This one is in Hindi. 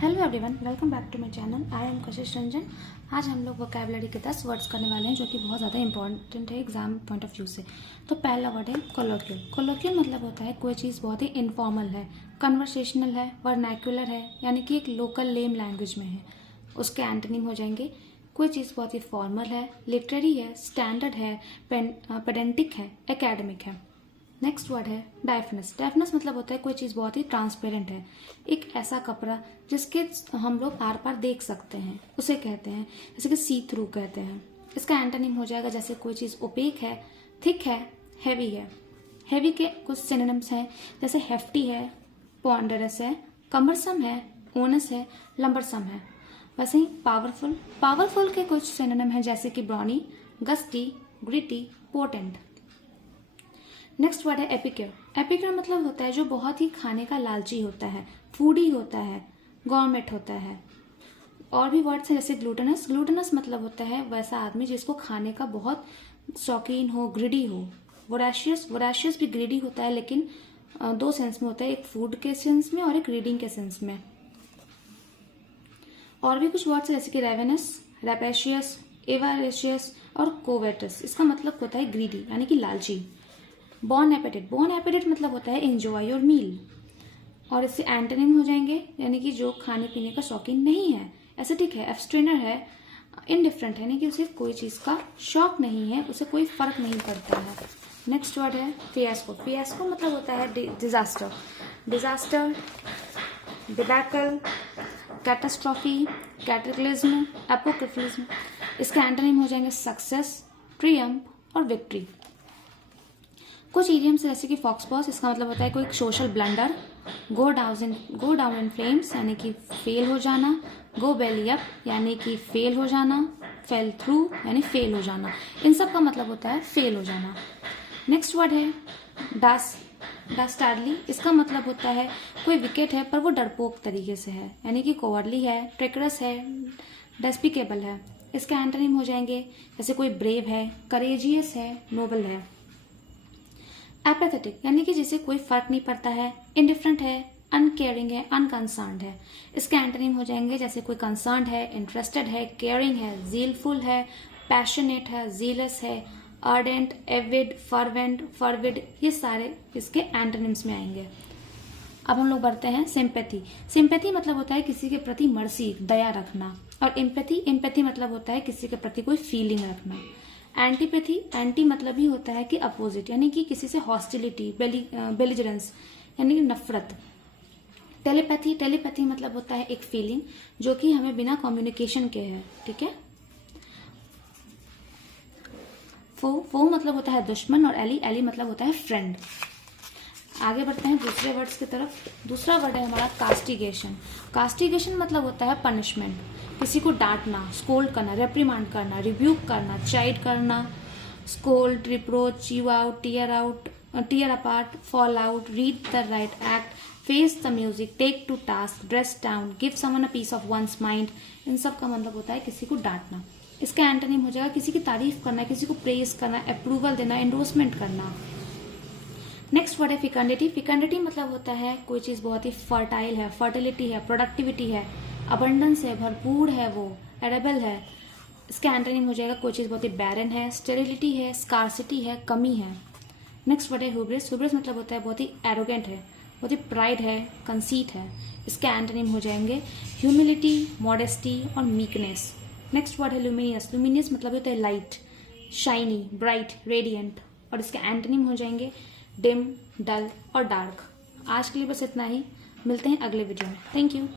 Hello everyone, welcome back to my channel. I am Kashish Ranjan. आज हम लोग वोकैबुलरी के 10 वर्ड्स करने वाले हैं जो कि बहुत ज़्यादा इंपॉर्टेंट है एग्जाम पॉइंट ऑफ व्यू से। तो पहला वर्ड है कोलोक्वियल। कोलोक्वियल मतलब होता है कोई चीज़ बहुत ही इनफॉर्मल है, कन्वर्सेशनल है, वर्नैक्युलर है, यानी कि एक लोकल लेम लैंग्वेज में है। उसके एंटोनिम हो जाएंगे कोई चीज़ बहुत ही फॉर्मल है, लिटरेरी है, स्टैंडर्ड है, पेडेंटिक है, एकेडमिक है। नेक्स्ट वर्ड है डायफनस। डायफनस मतलब होता है कोई चीज़ बहुत ही ट्रांसपेरेंट है, एक ऐसा कपड़ा जिसके हम लोग आर पार देख सकते हैं, उसे कहते हैं, जैसे कि सी थ्रू कहते हैं। इसका एंटोनिम हो जाएगा जैसे कोई चीज़ ओपेक है, थिक है, हैवी है। हैवी के कुछ सिनोनिम्स हैं जैसे हेफ्टी है, पॉन्डरस है, कमरसम है, ओनस है, लंबरसम है। वैसे ही पावरफुल। पावरफुल के कुछ सिनोनिम हैं जैसे कि Brownie, gusty, gritty, potent. Next word है एपिक्योर। एपिक्योर मतलब होता है जो बहुत ही खाने का लालची होता है, फूडी होता है, गॉर्मेट होता है। और भी वर्ड्स हैं जैसे ग्लूटनस। ग्लूटनस मतलब होता है वैसा आदमी जिसको खाने का बहुत शौकीन हो, ग्रिडी हो। वोराशियस। वोराशियस भी ग्रिडी होता है लेकिन दो सेंस में होता है, एक फूड के सेंस में और एक रीडिंग के सेंस में। और भी कुछ वर्ड्स है जैसे कि रेवेनस, रैपेशियस, एवारेशियस और कोवेटस। इसका मतलब होता है ग्रीडी यानी कि लालची। बॉन एपेटिट। बॉन एपेटिट मतलब होता है एंजॉय योर मील। और इससे एंटोनिम हो जाएंगे यानी कि जो खाने पीने का शौकीन नहीं है, एसेटिक है, एब्स्ट्रेनर है, इनडिफरेंट है, यानी कि उसे कोई चीज़ का शौक नहीं है, उसे कोई फर्क नहीं पड़ता है। नेक्स्ट वर्ड है फियास्को। फियास्को मतलब होता है disaster. Disaster, debacle, catastrophe, cataclysm, apocryphism. इसके एंटोनिम हो जाएंगे सक्सेस, ट्रियम्फ और विक्ट्री। कुछ इडियम्स जैसे कि फॉक्सपॉस। इसका मतलब होता है कोई social blunder. Go down in flames यानी कि फेल हो जाना। गो बेली अप यानी कि फेल हो जाना। फेल थ्रू यानी फेल हो जाना। इन सब का मतलब होता है फेल हो जाना। नेक्स्ट वर्ड है डास्टार्डली। इसका मतलब होता है कोई विकेट है पर वो डरपोक तरीके से है, यानी कि कोवर्डली है, ट्रिकरस है, डेस्पिकेबल है। इसके एंटोनिम हो जाएंगे जैसे कोई ब्रेव है, करेजियस है, नोबल है। एपैथेटिक यानी कि जिसे कोई फर्क नहीं पड़ता है, इनडिफरेंट है, अनकेयरिंग है, अनकंसर्न्ड है। इसके एंटोनिम हो जाएंगे जैसे कोई कंसर्न्ड है, इंटरेस्टेड है, केयरिंग है, जीलफुल है, पैशनेट है, जीलस है, अर्डेंट, एविड, फर्वेंट, फॉरविड। ये सारे इसके एंटोनिम्स में आएंगे। अब हम लोग बढ़ते हैं सिंपैथी। सिंपैथी मतलब होता है किसी के प्रति मर्सी, दया रखना। और एम्पैथी मतलब होता है किसी के प्रति कोई फीलिंग रखना। एंटीपैथी, एंटी मतलब ही होता है कि अपोजिट, यानी कि किसी से हॉस्टिलिटी, बेलिजरेंस यानी कि नफरत। टेलीपैथी मतलब होता है एक फीलिंग जो कि हमें बिना कम्युनिकेशन के है, ठीक है। फो मतलब होता है दुश्मन और एली मतलब होता है फ्रेंड। आगे बढ़ते हैं दूसरे वर्ड्स की तरफ। दूसरा वर्ड है हमारा कास्टिगेशन। कास्टिगेशन मतलब होता है पनिशमेंट, किसी को डांटना, स्कोल्ड करना, रेप्रीमांड करना, रिब्यूक करना, चाइड करना, scold, reproach, chew out, tear apart, fall out, read the riot act, face the music, take to task, dress down, give someone a piece of one's mind. इन सब का मतलब होता है किसी को डांटना। इसका एंटोनिम हो जाएगा किसी की तारीफ करना, किसी को प्रेज करना, अप्रूवल देना, एंडोर्समेंट करना। नेक्स्ट वर्ड है फिकंडिटी। फिकंडिटी मतलब होता है कोई चीज बहुत ही फर्टाइल है, फर्टिलिटी है, प्रोडक्टिविटी है, अबंडेंस है, भरपूर है, वो एडेबल है। इसका एंटोनिम हो जाएगा कोई चीज बहुत ही बैरन है, स्टेरिलिटी है, स्कार्सिटी है, कमी है। नेक्स्ट वर्ड है हुब्रिस। हुब्रिस मतलब होता है बहुत ही एरोगेंट है, बहुत ही प्राइड है, कंसीट है। इसके एंटोनिम हो जाएंगे ह्यूमिलिटी, मॉडेस्टी और मीकनेस। नेक्स्ट वर्ड है लुमिनियस। लुमिनियस मतलब होता है लाइट, शाइनी, ब्राइट, रेडियंट। और इसके एंटोनिम हो जाएंगे डिम, डल और डार्क। आज के लिए बस इतना ही, मिलते हैं अगले वीडियो में। Thank you.